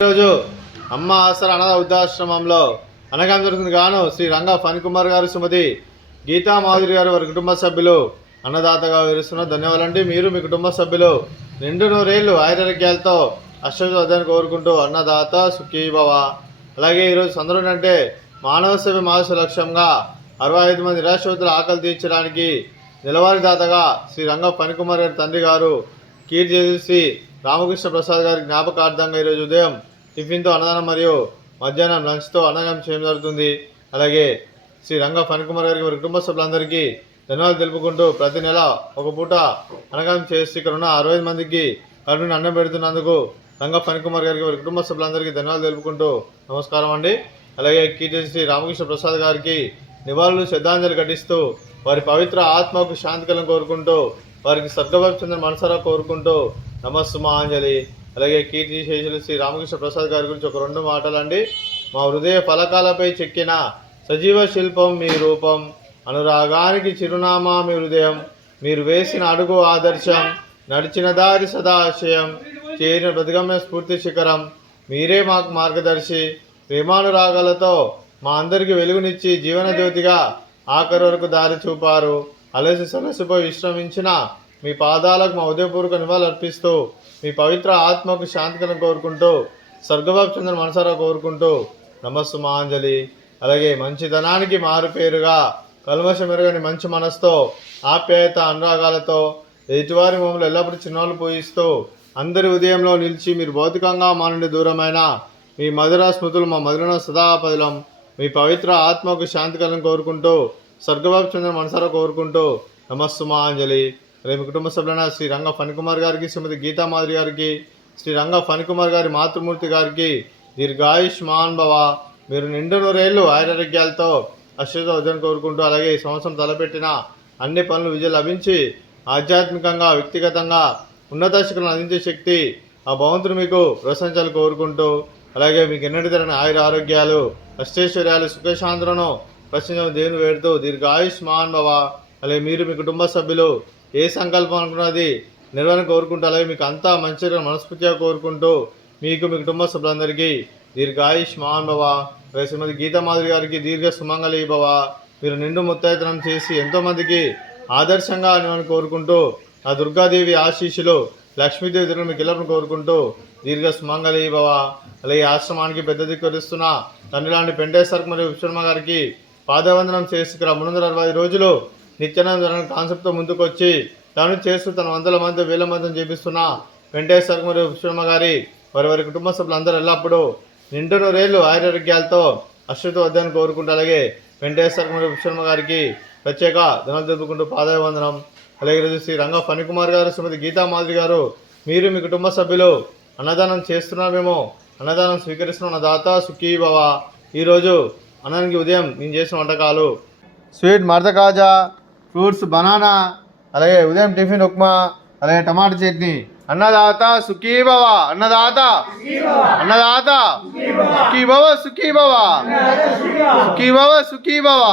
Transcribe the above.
ఈరోజు అమ్మ ఆసరా అనాథ వృద్ధాశ్రమంలో అనగానే జరుగుతుంది గాను శ్రీ రంగా ఫణికుమార్ గారు, సుమతి గీతా మాధురి గారు, వారి కుటుంబ సభ్యులు అన్నదాతగా వివరిస్తున్న ధన్యవాదాలండి. మీరు మీ కుటుంబ సభ్యులు నిండు నూరేళ్లు ఆయురారోగ్యాలతో అష్టవద్దని కోరుకుంటూ అన్నదాత సుఖీభవ. అలాగే ఈరోజు సందర్భం అంటే మానవ సేవ మానవ లక్ష్యంగా 65 మంది నిరాశ్రతుల ఆకలి తీర్చడానికి నెలవారీ దాతగా శ్రీ రంగా ఫణికుమార్ గారి తండ్రి గారు కీర్తి శ్రీ రామకృష్ణ ప్రసాద్ గారి జ్ఞాపకార్థంగా ఈరోజు ఉదయం టిఫిన్తో అన్నదానం మరియు మధ్యాహ్నం లంచ్తో అన్నదానం చేయడం జరుగుతుంది. అలాగే శ్రీ రంగా ఫణికుమార్ గారికి వారి కుటుంబ సభ్యులందరికీ ధన్యవాదాలు తెలుపుకుంటూ ప్రతి నెల ఒక పూట అన్నదానం చేసి ఇక్కడ ఉన్న 65 మందికి కడుపుని అన్నం పెడుతున్నందుకు రంగా ఫణికుమార్ గారికి వారి కుటుంబ సభ్యులందరికీ ధన్యవాదాలు తెలుపుకుంటూ నమస్కారం అండి. అలాగే కీర్తి శ్రీ రామకృష్ణ ప్రసాద్ గారికి నివాళులు శ్రద్ధాంజలి ఘటిస్తూ వారి పవిత్ర ఆత్మకు శాంతి కలను కోరుకుంటూ వారికి స్వర్గభావి చెందిన మనసారా కోరుకుంటూ నమస్సుమాంజలి. అలాగే కీర్తి శేషులు శ్రీ రామకృష్ణ ప్రసాద్ గారి గురించి ఒక 2 మాటలండి. మా హృదయ ఫలకాలపై చెక్కిన సజీవ శిల్పం మీ రూపం, అనురాగానికి చిరునామా మీ హృదయం, మీరు వేసిన అడుగు ఆదర్శం, నడిచిన దారి సదా ఆశయం, చేరిన ప్రతిగమ్య స్ఫూర్తి శిఖరం, మీరే మాకు మార్గదర్శి, ప్రేమానురాగాలతో మా అందరికీ వెలుగునిచ్చి జీవన జ్యోతిగా ఆఖరి వరకు దారి చూపారు. అలసి సలసిపోయి విశ్రమించిన మీ పాదాలకు మా ఉదయపూర్వక నివాళులు అర్పిస్తూ మీ పవిత్ర ఆత్మకు శాంతికలను కోరుకుంటూ స్వర్గభావి చెందిన మనసారా కోరుకుంటూ నమస్సుమాంజలి. అలాగే మంచితనానికి మారుపేరుగా కల్మషం ఎరుగని మంచి మనసుతో ఆప్యాయత అనురాగాలతో ఎదుటివారి మమ్మల్ని ఎల్లప్పుడూ చిన్నవాళ్ళు పూజిస్తూ అందరి ఉదయంలో నిలిచి మీరు భౌతికంగా మా నుండి దూరమైన మీ మధుర స్మృతులు మా మధుర సదాపదిలం, మీ పవిత్ర ఆత్మకు శాంతికలను కోరుకుంటూ స్వర్గభావి చెందిన మనసారా కోరుకుంటూ నమస్సుమాంజలి. అలాగే మీ కుటుంబ సభ్యులైన శ్రీ రంగా ఫణికుమార్ గారికి, శ్రీమతి గీతా మాధురి గారికి, శ్రీ రంగా ఫణికుమార్ గారి మాతృమూర్తి గారికి దీర్ఘాయుష్మాన్ భవ. మీరు నిండు నూరేళ్లు ఆయురారోగ్యాలతో అశ్వద్దని కోరుకుంటూ అలాగే ఈ సంవత్సరం తలపెట్టిన అన్ని పనులు విజయం లభించి ఆధ్యాత్మికంగా వ్యక్తిగతంగా ఉన్నత శిఖరాలను అందించే శక్తి ఆ భగవంతుడు మీకు ప్రశంసలు కోరుకుంటూ అలాగే మీకు ఎన్నటి తరని ఆయుర ఆరోగ్యాలు అష్టైశ్వర్యాలు సుఖశాంతులను ప్రశ్న దేవుని వేడుతూ దీర్ఘాయుష్మాన్ భవ. అలాగే మీరు మీ కుటుంబ సభ్యులు ఏ సంకల్పం అనుకున్నది నిర్వహణ కోరుకుంటూ అలాగే మీకు అంతా మంచిగా మనస్ఫూర్తిగా కోరుకుంటూ మీకు మీ కుటుంబ సభ్యులందరికీ దీర్ఘాయుష్మాన్ భవ. శ్రీమతి గీతా మాధురి గారికి దీర్ఘ సుమంగళి భవ. మీరు నిండు ముత్తైతనం చేసి ఎంతోమందికి ఆదర్శంగా అని కోరుకుంటూ ఆ దుర్గాదేవి ఆశీస్సులు లక్ష్మీదేవి దగ్గర మీకు ఎల్లప్పుడూ కోరుకుంటూ దీర్ఘ సుమంగళి భవ. అలాగే ఆశ్రమానికి పెద్ద దిక్కురిస్తున్న తండ్రి లాంటి పెంటేశ్వర మరియు విశ్వమ్మ గారికి పాదవందనం చేసి ఇక్కడ 360 రోజులు నిత్యానంద కాన్సెప్ట్తో ముందుకు వచ్చి తను చేస్తూ తన 100 మంది 1000 మందిని చేపిస్తున్న వెంకటేశ్వర మరియు విశ్వమ్మ గారి వారి కుటుంబ సభ్యులందరూ ఎల్లప్పుడూ నిండు నూరేళ్లు ఆయురారోగ్యాలతో అశ్వత వద్దని కోరుకుంటూ అలాగే వెంకటేశ్వర మరియు విశ్వమ్మ గారికి ప్రత్యేక ధనాలు తెలుపుకుంటూ పాదవందనం. అలాగే ఈరోజు శ్రీ రంగా ఫణికుమార్ గారు, శ్రీమతి గీతా మాధురి గారు, మీరు మీ కుటుంబ సభ్యులు అన్నదానం చేస్తున్నామేమో అన్నదానం స్వీకరిస్తున్న దాత సుఖీభవ. ఈరోజు అన్నానికి ఉదయం నేను చేసిన వంటకాలు స్వీట్ మర్ద కాజా, ఫ్రూట్స్ బనానా, అలాగే ఉదయం టిఫిన్ ఉప్మా, అలాగే టమాటా చట్నీ. అన్నదాత సుఖీభవ, అన్నదాత అన్నదాత సుఖీభవ సుఖీభవ సుఖీభవ సుఖీభవ.